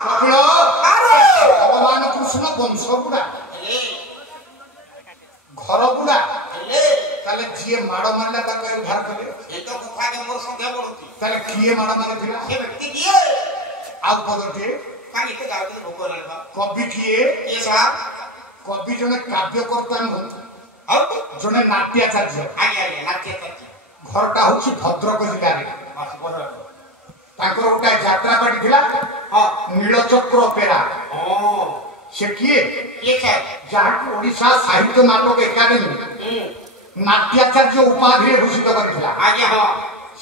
भगवान कृष्ण वंश गुड़ा घर गुड़ा जी माड़ मारे उद्धार कले किए माड़ मारे आदटे कवि किए कवि जड़े काव्यकर्ता नुह जड़े नाट्याचार्य घरटा हूँ भद्रक जिले गोटे यात्रा पार्टी थिला नीलचक्र अपेरा से किए जहाँ ओडिशा साहित्य नाटक एकाडेमी नाट्याचार्य उपाधि भूषित करथिला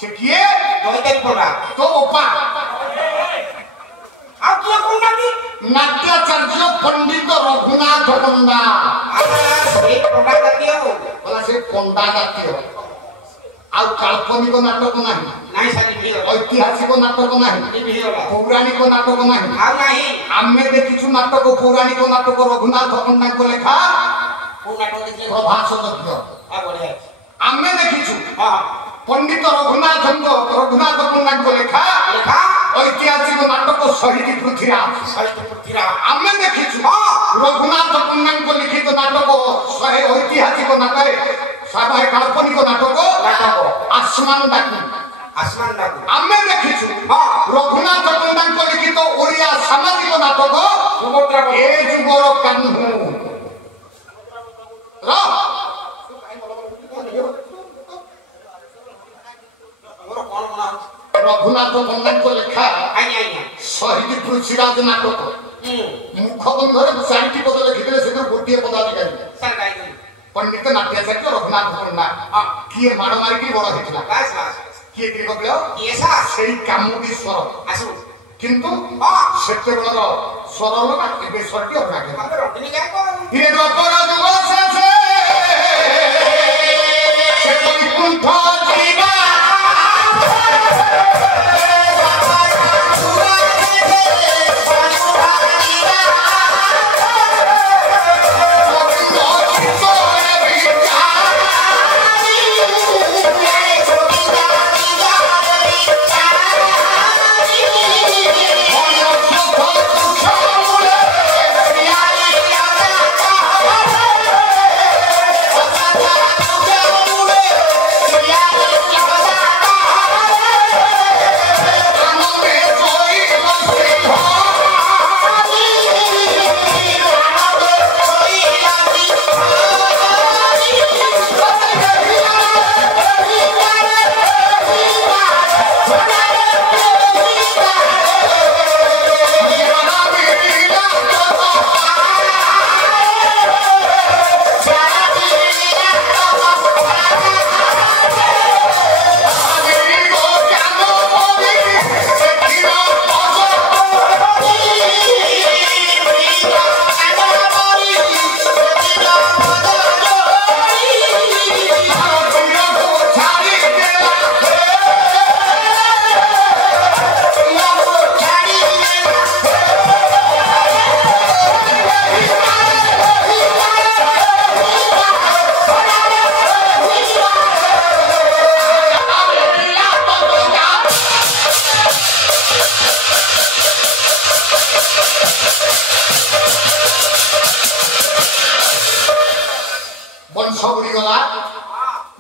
से किए तो ओपा नाट्याचार्य पंडित रघुनाथ पंडा बोला से पंडा जातीय आ काल्पनिक नाटक नहीं ऐतिहासिक नाटक नहीं पौराणिक नाटक नहीं आमे देखिछु नाटक पौराणिक नाटक रघुनाथ पंडा को लेखा प्रभास दत्त आमे देखिछु पंडित रघुनाथ पंडा को लेखा ऐतिहासिक नाटक शहीद पृथ्वीराज आमे देखिछु रघुनाथ पंडा को लिखित नाटक ऐतिहासिक नाटक साबाय काल्पनिक नाटक आसमान डाकू आमे देखिछु रघुनाथ पंडा को लिखित ओडिया सामाजिक नाटक ए जुगर कान्हू रघुनाथ पंडा को लेखा शहीद पृथ्वीराज नाटक मुखबंधर चारिटी पद लिखिले से गोटे पदाधिकारी पंडित नाट्याचार्य रघुनाथ पंडा किए माड़ मारिकी बड़ होता किए से कामुदीश्वर किंतु सेते स्वर अलग ए स्वरटी अलग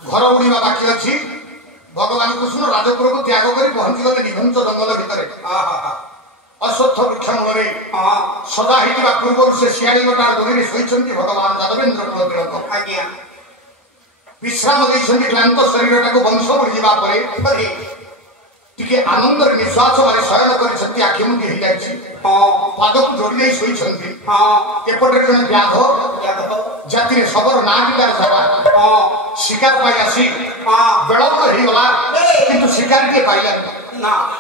घर उड़ा बाकी अच्छी भगवान कृष्ण राजपुर को त्याग कर पहुंची गले निघंच जंगल भितर अश्वत्थ वृक्ष मूल सदा होता पूर्व से शियाली गोटा गोरी शोती भगवान यादवेन्द्र कुल विश्राम देते क्लांत शरीर टाक वंश बुड़ी जावापर टिके आनंद निश्वास मारे शयन कर आखि मुंदी पाद को जोड़ी शोती एपटे जन व्याध जाति सबर ना बिकार जगह शिकार पाई आसी विलंब होगला किंतु शिकार टे पाइला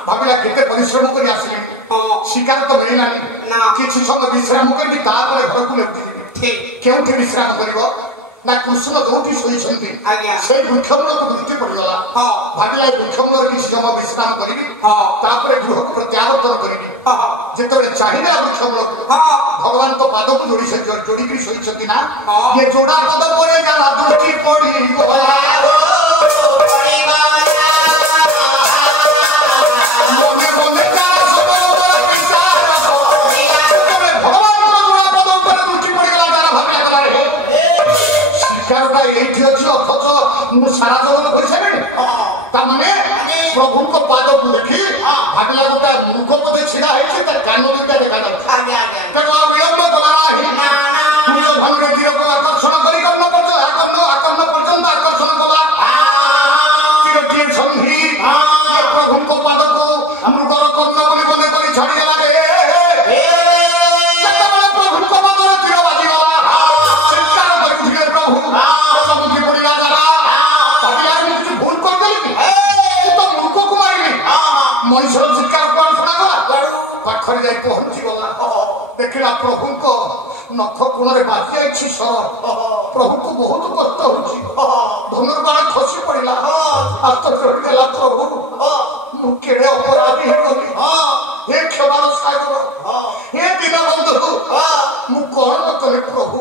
भाविला केते परिश्रम कर आसिले शिकार तो मिलना किसी समय विश्राम कर घर को लेते केउठी विश्राम करिवो ना कृष्ण जोठी शोइछंती से वृक्षमूल को दृष्टि पड़गला भाविला वृक्षमूल किसी समय विश्राम करी तापर गृह को प्रत्यावर्तन करी जेतबे चाहिला वृक्षमूल भगवान तो पाद को जोड़ी शोइछंती ना ये जोड़ा पद परे जाला दृष्टि पड़ी गला मने मने का सब विचार সারা জগৎ হয়েছেন তার মানে প্রভুଙ୍କ পাদକୁ ଦେଖି ଭାବିଲା ଗୋଟେ ମୂର୍ଖ ବୋଧେ ଛିଡ଼ା ହେଇଛି ତା କାନ ଦୁଇଟା ଦେଖାଯାଉଛି ତେଣୁ ଆଉ ବିଳମ୍ବ କଲା ନାହିଁ ଧନରେ ତୀରକୁ ଆକର୍ଷଣ କରି କର୍ଣ୍ଣ ପର୍ଯ୍ୟନ୍ତ ଆକର୍ଷଣ କଲା ତୀରଟିଏ ସନ୍ଧି ପ୍ରଭୁଙ୍କ ପାଦକୁ ମୃଗର କର୍ଣ୍ଣ ବୋଲି ମନେ କରି ଛାଡ଼ିଦେଲା ସେତେବେଳେ ପ୍ରଭୁଙ୍କ ପାଦରେ ତୀର ବାଜିଗଲା ଚିତ୍କାର କରିଥିଲେ ପ୍ରଭୁ ସବୁଠି ପଡ଼ିଲା ଦ୍ୱାରା ଭାବିଲା ମୁଁ କିଛି ଭୁଲ କରିଦେଲି ତ ମୂର୍ଖକୁ ମାରିଲି ମଣିଷର ଚିତ୍କାର କୁଆଡ଼େ ଶୁଣାଗଲା ପାଖରେ ଯାଇ ପହଞ୍ଚିଗଲା ଦେଖିଲା ପ୍ରଭୁଙ୍କ ନଖ କୋଣରେ ବାଜି ଯାଇଛି ସର ପ୍ରଭୁଙ୍କୁ ବହୁତ କଷ୍ଟ ହଉଛି ଧନୁର୍ବାଣ ଖସି ପଡ଼ିଲା ହାତ ଯୋଡ଼ିଦେଲା ପ୍ରଭୁ ମୁଁ କେଡ଼େ ଅପରାଧୀ ହେଇଗଲି ହେ କ୍ଷମାର ସାଗର ହେ ଦୀନବନ୍ଧୁ ମୁଁ କଣ କଲି ପ୍ରଭୁ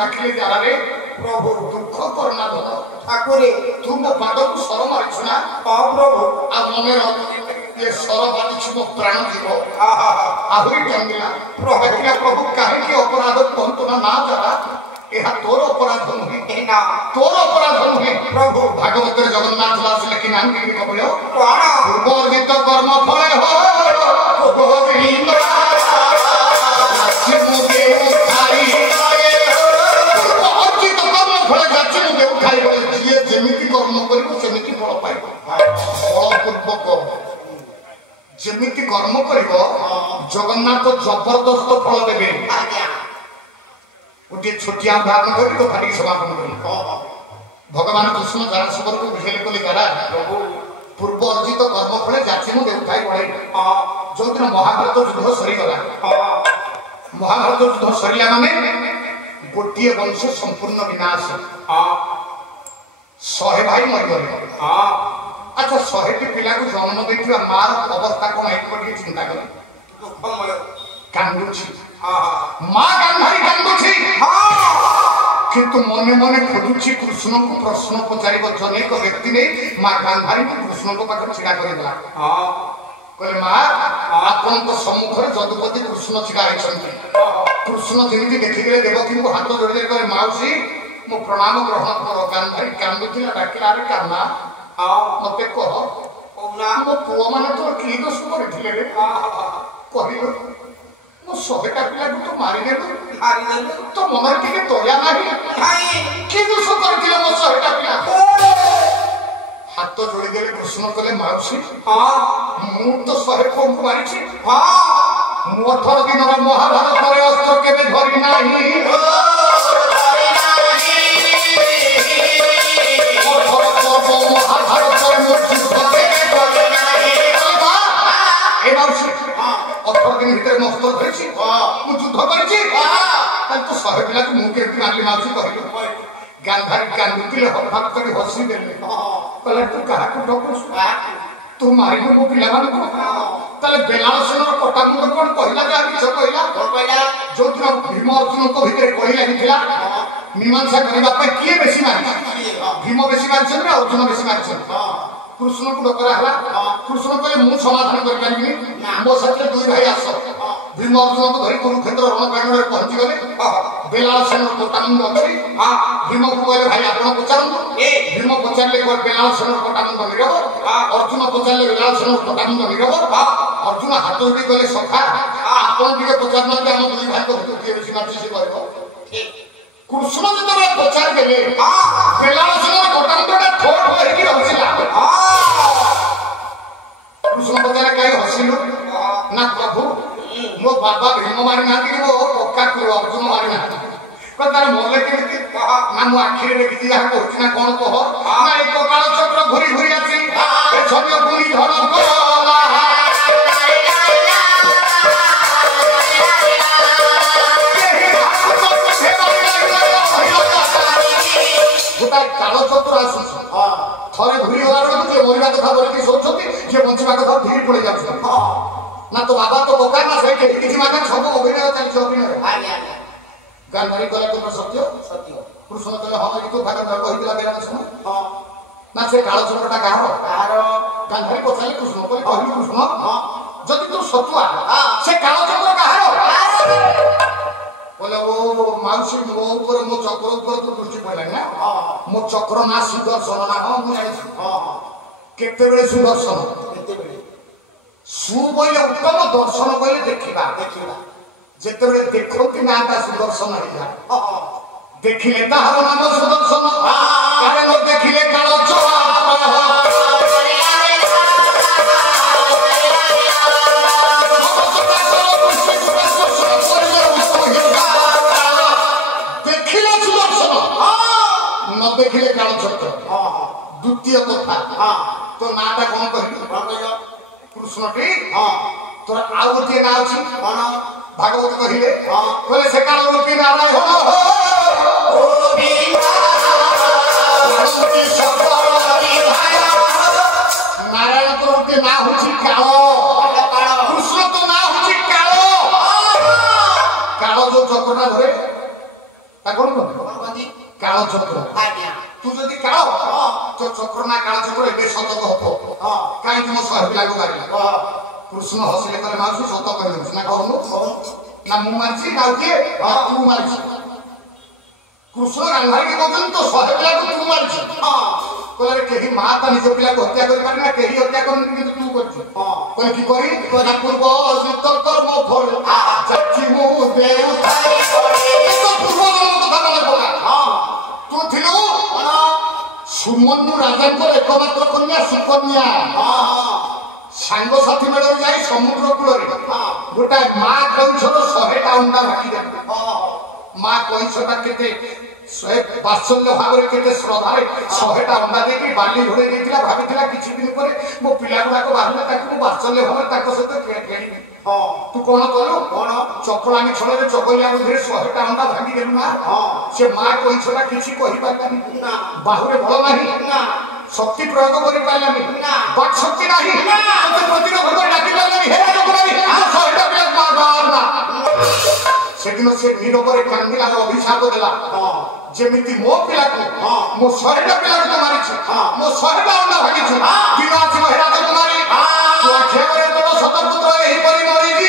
डाकिले जारा रे प्रभु दुख करना धन ठाकुर तू मो पाद को सर मारिछु ना प्रभु आ मने ये सर बाटिछु मो प्राण जीव आहुरी टंगिला प्रभु प्रभु काहे कि अपराध पंतु ना जारा एहा तोर अपराध नुहे ना तोर अपराध नुहे प्रभु भागवत जगन्नाथ दास लेकिन नाम के कबल कोण पूर्वोदित कर्म फले हो गोविंद मुझे उठाई अर्जित कर्म फले जाची मुझे उठाई बोले जिए जेमिति कर्म करिबो सेमिति फल पाइबो फल पूर्वक जेमिति कर्म करिबो जगन्नाथ जबरदस्त फल देबे गोटे छोटिया उदाहरण कर तो फाटी समापन कर भगवान कृष्ण जारा सबर को बुझेले कोली जारा पूर्व अर्जित कर्म फले जाची मु देउथाई बढे जो दिन महाभारत युद्ध सरी गला महाभारत युद्ध सरीला माने गोटिए वंश संपूर्ण विनाश 100 भाई मर गले अच्छा 100 टी पिला को जन्म देथिबा मार अवस्था कोन एक पटी चिंता करे कांदुची माँ गांधारी कांदुची किंतु मने मने खोजुची कृष्ण को प्रश्न पचारिब जनेक व्यक्ति ने माँ गांधारी को कृष्ण को पाखर छिड़ा कर देला कहले माँ आपन को सम्मुख रे जदुपति कृष्ण छिड़ा आइछन्ती कृष्ण जेमिति देखिले देवकी को हाथ जोड़ी दे कहले माउसी मो प्रणाम ग्रहण करो गांधारी कांदुथिला डाकिला रे कान्ना मते कह ओना मो पुआ माने तो की दोष करथिले रे कहिलो मो 100टा पिला को तो मारी दे तो मन टिके तोया नाही की दोष करथिले मो 100टा पिला हाथ जोड़ी देले कृष्ण कहले माउसी मु तो 100 को मारी छी मु 18 दिन रा महाभारत रे अस्त्र केबे धरि नाही दिन भीतर मस्त धरिछि मु युद्ध करिछि तो 100 पिला को मुके मारली माउसी कहली गांधारी कांदुतिले हठात करी हसी देले कहले तू काहा को डकुस तू मारिबो मो पिला मान को तले बेलाल सेनर कटा मुंड कोन कहला जे आबि छ कहला जो दिन भीम अर्जुन को भीतर कहि लागिथिला मीमांसा करबा पे किए बेसी मारि भीम बेसी मारिछन ना अर्जुन बेसी मारिछन कृष्ण को डकरा हला कृष्ण कहले मु समाधान कर पारिबी मो साथे दुई भाई आस भीम अर्जुन को धरि कुरुक्षेत्र रणकांड रे पहुंची गले बेलाल सेनर कोटा मुंड अछि भीम को कहले भाई आपण पचारंतु भीम पचारले को बेलाल सेनर कोटा मुंड निरब अर्जुन पचारले बेलाल सेनर कोटा मुंड निरब अर्जुन हाथ जोड़ी कहले सखा आपण टिके पचारना जे हम दुई भाई को किए बेसी मारछि से कहबो कृष्ण जतरे पचार देले बेलाल सेनर कोटा मुंडटा ठोठ होई कि रहसिला कृष्ण पचारे कहीं हसिलु ना प्रभु मो बाबा भीम मारी ना कि मो पक्का को अर्जुन मारी ना कतार मोले केति ना मो आखिरे देखि जा कहछि ना कोन कह ना एक काल चक्र घुरी घुरी आसी ए छन्य पुरी धन कोला गोटा काल चक्र आसु थरे घुरी गला जे मरिबा कथा बोलि सोचछथि जे बंचिबा कथा धीर पड़े जाछ ना तो बाबा तो बोका ना से किछि माने सब अभिनय चली अभिनय आज्ञा गांधारी कला तो सत्य सत्य कृष्ण कहले हम तो भाग कहिदिला बेला सुन ना से काल चक्रटा कहार गांधारी पछाले कृष्ण कहले कृष्ण जदि तू सत्वा से काल चक्र कहार बोले ओ माउसी मो ऊपर मो चक्र ऊपर तो दृष्टि पड़ला ना मो चक्र ना सुदर्शन ना हम जानि केते बेले सुदर्शन केते बेले सु बोले उत्तम दर्शन बोले देखिबा जेते बेले देखोती नाटा सुदर्शन आइला देखिले ताहार नाम सुदर्शन कारे न देखिले कालो चोरा देखिले सुदर्शन न देखिले कालो चक्र द्वितीय कथा तो नाटा कोन कहिलो कृष्णटी तोर आउ गोटे ना अछि कोन भागवत कहिले बोले से काल रूपी नारायण हो नारायण तो रूपी ना होछि कालो कृष्ण तो ना होछि कालो कालो जो चक्रटा धरे তা কোন কাল চক্র तू जदि काळ तो चक्र ना काळ चक्र एबे सतक हतो काई तुम सहबी लागो गारी कृष्ण हसिले करे मासु सत करे ना कहनु ना मु मारछि ना के तू मारछि कृष्ण गांधारी के कहन तो सहबी लागो तू मारछि कहले केही माता निज पिला को हत्या करि पारि ना केही हत्या करन कि तू करछि कहले की करी ना पूर्व सिद्ध कर्म फल जाछि मु देवताय तो पूर्व कथा बोला तू थिलो सुमनु राजा एकमात्र कन्या सुकन्या सांग साथी मेड़ जाए समुद्र कूल गोटा माँ कैंसर 100टा अंडा भागी माँ कैंसटा के बात्सल्य भाव में श्रद्धार 100टा अंडा देकी बाली घोड़े भाई किसी दिन पर मो पिला गुड़ाक बाहर बात्सल्य भाव सहित तू कौन कलु कौन चकलामी छड़े चकलिया बुद्धि 100टा अंडा भांगी देलु ना से माँ कैंसटा किसी कहि पारलानी बाहुरे बल नाही शक्ति प्रयोग करि पारलानी बात शक्ति नाही तो प्रतिरोध कर डाकी पारलानी हे लोकनानी 100टा पिला मारना सेदिन से नीरବରେ कांदिला अभिशाप देला जेमिति मो पिला को मो 100टा पिला को मारिछि मो 100टा अंडा भांगिछि विनाश महाराज कुमारी तू आखे करे तो सतपुत्र एही परि मरिजी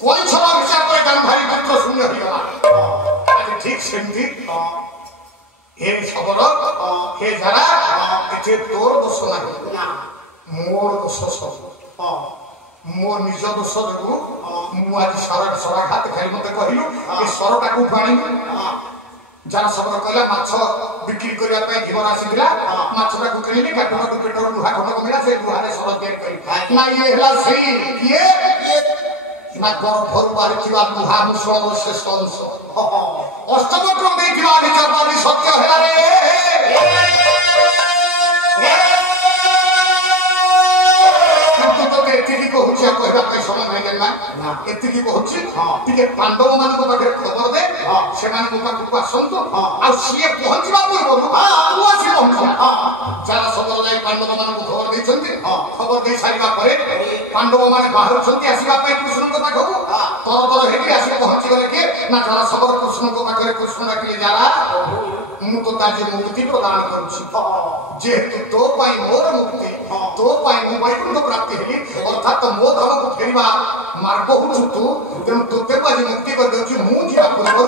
कोई छवा विचार करे गांधारी पुत्र शून्य होइला ठीक सेमती हे खबर हे जरा एते तोर दोष ना मोर दोष सब मो निज दोष जो मु आज सारा सारा घात खाली मते कहिलु ए सरटा को पानी जान सबर कहला माछ बिक्री करिया पे धीवर आसीला माछटा को किनिले काटन को पेटर लुहा खंड कमिला से लुहारे सर देर करी ना ये हला सही ये ना गर्भर बारिथिबा लुहा मुसळ शेष अंश अष्टम क्रम देखिबा विचार सत्य हेला रे कहूँ कहना समय नहीं ना एति कहूँ टे पांडव मान पाखे खबर दे से आसतु आ सी पहुंचा पूर्व पहुंचा जरा सबर जा पांडव मान खबर देते खबर दे सारे पांडव मैंने बाहर आसवाई कृष्ण पाखक तर तर हेली आस पहुंची गले किए ना जरा सबर कृष्ण पाखे कृष्ण डाकिले जरा मु तो ताजे मुक्ति प्रदान करुछि जेहेतु तो पाई मोर मुक्ति तो पाई मु वैकुंठ प्राप्ति हेली अर्थात मो धर्म को फेरिबा मार्ग होछु तू तेणु तोते आज मुक्ति कर देउछि मु जिया पूर्व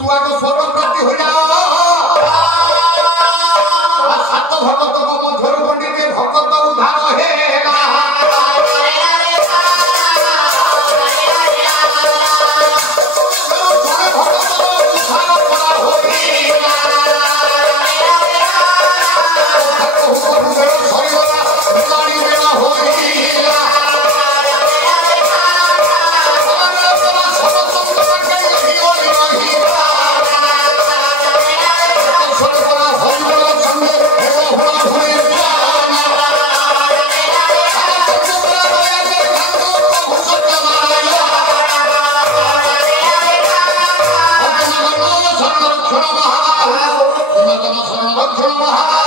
तू आग स्वर्ग प्राप्ति हो जा सात भक्त को मध्यरु पंडित भक्त उद्धार हेला Come on.